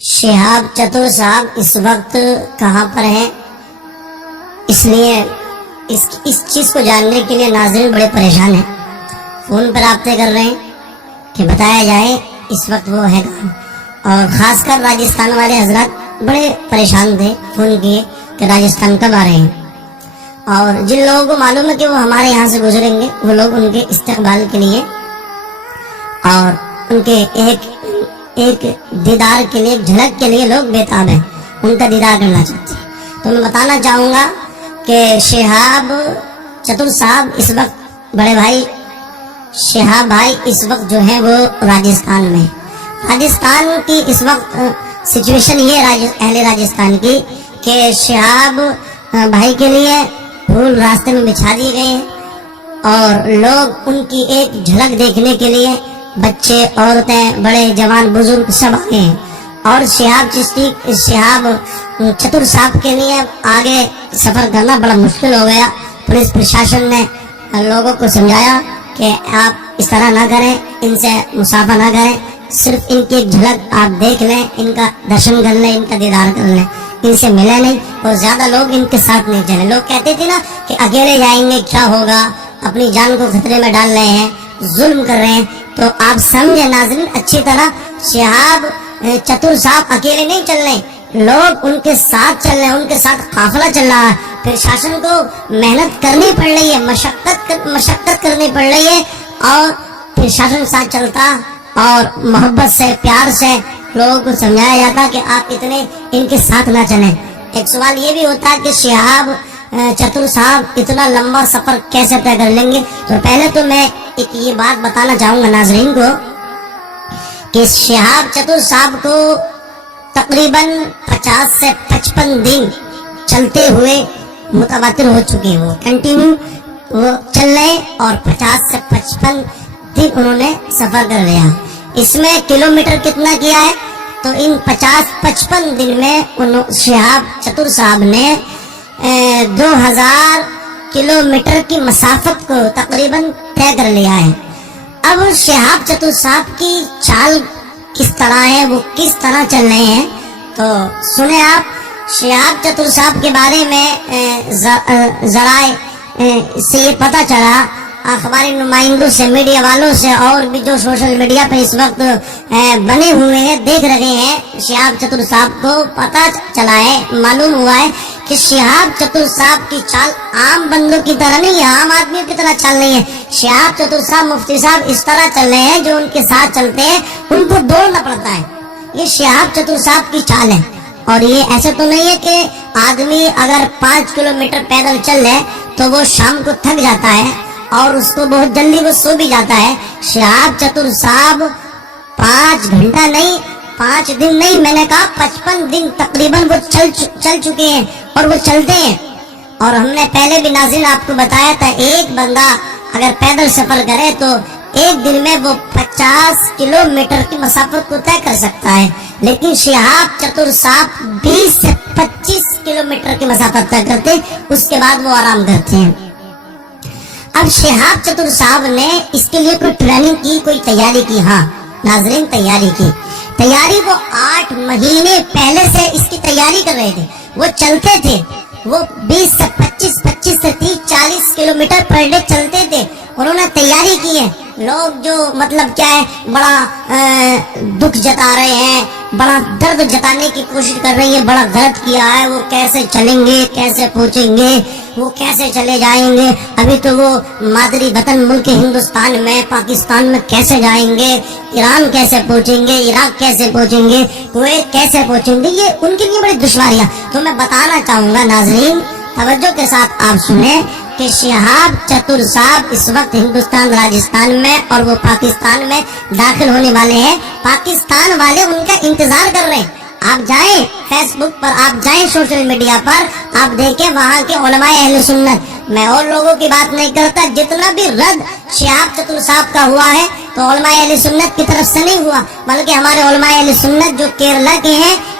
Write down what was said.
شہاب چتر صاحب اس وقت کہاں پر ہیں؟ اس لیے اس چیز کو جاننے کے لیے ناظرین بڑے پریشان ہیں، فون پر رابطے کر رہے ہیں کہ بتایا جائے اس وقت وہ ہے کہاں۔ اور خاص کر راجستھان والے حضرات بڑے پریشان تھے، فون کیے کہ راجستھان کب آ رہے ہیں، اور جن لوگوں کو معلوم ہے کہ وہ ہمارے یہاں سے گزریں گے وہ لوگ ان کے استقبال کے لیے اور ان کے ایک دیدار کے لیے، ایک جھلک کے لیے لوگ بےتاب ہیں، ان کا دیدار کرنا چاہتے ہیں۔ تو میں بتانا چاہوں گا کہ شہاب چتر صاحب اس وقت، بڑے بھائی شہاب بھائی اس وقت جو ہے وہ راجستھان میں، راجستھان کی اس وقت سچویشن یہ ہے اہل راجستھان کی کہ شہاب بھائی کے لیے پھول راستے میں بچھا دیے گئے ہیں اور لوگ ان کی ایک جھلک دیکھنے کے لیے، بچے، عورتیں، بڑے، جوان، بزرگ سب آئے ہیں۔ اور شہاب چتر صاحب کے لیے آگے سفر کرنا بڑا مشکل ہو گیا۔ پولیس پرشاسن نے لوگوں کو سمجھایا کہ آپ اس طرح نہ کریں، ان سے مسافہ نہ کریں، صرف ان کی ایک جھلک آپ دیکھ لیں، ان کا درشن کر لیں، ان کا دیدار کر لیں، ان سے ملے نہیں، اور زیادہ لوگ ان کے ساتھ نہیں چلے۔ لوگ کہتے تھے نا کہ اکیلے جائیں گے کیا ہوگا، اپنی جان کو خطرے میں ڈال رہے ہیں، ظلم کر رہے ہیں۔ تو آپ سمجھے ناظرین اچھی طرح، شہاب چتر صاحب اکیلے نہیں چل رہے، لوگ ان کے ساتھ چل رہے ہیں، ان کے ساتھ قافلہ چل رہا ہے۔ پھر شاسن کو محنت کرنی پڑ رہی ہے، مشقت کرنی پڑ رہی ہے، اور پھر شاسن ساتھ چلتا اور محبت سے، پیار سے لوگوں کو سمجھایا جاتا کہ آپ اتنے ان کے ساتھ نہ چلیں۔ ایک سوال یہ بھی ہوتا ہے کہ شہاب چتر صاحب اتنا لمبا سفر کیسے طے کر لیں گے؟ تو پہلے تو میں ایک یہ بات بتانا چاہوں گا ناظرین کو کہ شہاب چتر صاحب کو تقریباً 50 سے 55 دن چلتے ہوئے متواتر ہو چکے ہیں، وہ کنٹینیو وہ چل رہے، اور 50 سے 55 دن انہوں نے سفر کر لیا۔ اس میں کلومیٹر کتنا کیا ہے؟ تو ان 50-55 دن میں شہاب چتر صاحب نے 2000 کلومیٹر کی مسافت کو تقریباً طے کر لیا ہے۔ اب شہاب چتر صاحب کی چال کس طرح ہے، وہ کس طرح چل رہے ہیں، تو سنیں آپ۔ شہاب چتر صاحب کے بارے میں ذرائع سے یہ پتہ چلا، اخباری نمائندوں سے، میڈیا والوں سے، اور بھی جو سوشل میڈیا پہ اس وقت بنے ہوئے ہیں، دیکھ رہے ہیں، شہاب چتر صاحب کو پتہ چلا ہے، معلوم ہوا ہے کہ شہاب چتر صاحب کی چال عام بندوں کی طرح نہیں ہے، عام آدمیوں کی طرح چل نہیں ہے۔ شہاب چتر صاحب، مفتی صاحب اس طرح چل رہے ہیں، جو ان کے ساتھ چلتے ہیں ان کو دوڑنا پڑتا ہے۔ یہ شہاب چتر صاحب کی چال ہے، اور یہ ایسے تو نہیں ہے کہ آدمی اگر 5 کلومیٹر پیدل چل رہے تو وہ شام کو تھک جاتا ہے اور اس کو بہت جلدی وہ سو بھی جاتا ہے۔ شہاب چتر صاحب 5 گھنٹہ نہیں، 5 دن نہیں، میں نے کہا 55 دن تقریباً وہ چل چکے ہیں، اور وہ چلتے ہیں۔ اور ہم نے پہلے بھی ناظرین آپ کو بتایا تھا، ایک بندہ اگر پیدل سفر کرے تو ایک دن میں وہ 50 کلومیٹر کی مسافت کو طے کر سکتا ہے، لیکن شہاب چتر صاحب 20 سے 25 کلومیٹر کی مسافت طے کرتے، اس کے بعد وہ آرام کرتے ہیں۔ اب شہاب چتر صاحب نے اس کے لیے کوئی ٹریننگ کی، کوئی تیاری کی؟ ہاں ناظرین، تیاری وہ 8 مہینے پہلے سے اس کی تیاری کر رہے تھے۔ وہ چلتے تھے، وہ 20 سے 25 سے 30 40 کلومیٹر پر ڈے چلتے تھے، انہوں نے تیاری کی ہے۔ لوگ جو مطلب کیا ہے، بڑا دکھ جتا رہے ہیں، بڑا درد جتانے کی کوشش کر رہی ہے، بڑا غلط کیا ہے، وہ کیسے چلیں گے، کیسے پہنچیں گے، وہ کیسے چلے جائیں گے، ابھی تو وہ مادری وطن ملک ہندوستان میں، پاکستان میں کیسے جائیں گے، ایران کیسے پہنچیں گے، عراق کیسے پہنچیں گے، کویت کیسے پہنچیں گے، یہ ان کے لیے بڑی دشواریاں۔ تو میں بتانا چاہوں گا ناظرین، توجہ کے ساتھ آپ سنیں کہ شہاب چتر صاحب اس وقت ہندوستان، راجستھان میں، اور وہ پاکستان میں داخل ہونے والے ہیں۔ پاکستان والے ان کا انتظار کر رہے ہیں۔ آپ جائیں فیس بک پر، آپ جائیں سوشل میڈیا پر، آپ دیکھیں وہاں کے علماء اہل سنت، میں اور لوگوں کی بات نہیں کرتا، جتنا بھی رد شہاب چتر صاحب کا ہوا ہے تو علماء اہل سنت کی طرف سے نہیں ہوا، بلکہ ہمارے علماء اہل سنت جو کیرلا کے ہیں،